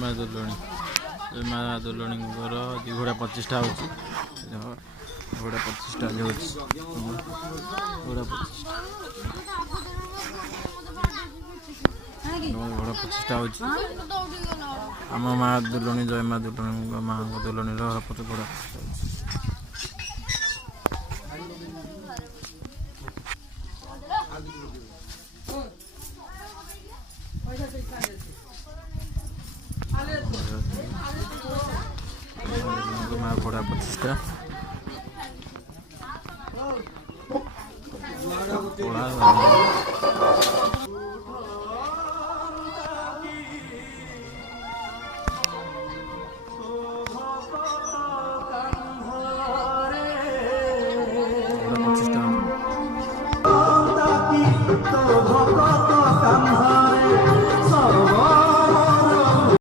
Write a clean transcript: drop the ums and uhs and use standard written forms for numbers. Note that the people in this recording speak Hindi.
माँ दुलणी जय माँ दुलणी घोड़ा प्रतिष्ठा हो घोड़ा प्रतिष्ठा भी हो घोड़ा प्रतिष्ठा घोड़ा प्रतिष्ठा हो आम माँ दुलणी जय माँ दुलणी माँ दुलणी हरपत घोड़ा माँ घोड़ा प्रतिष्ठा घोड़ा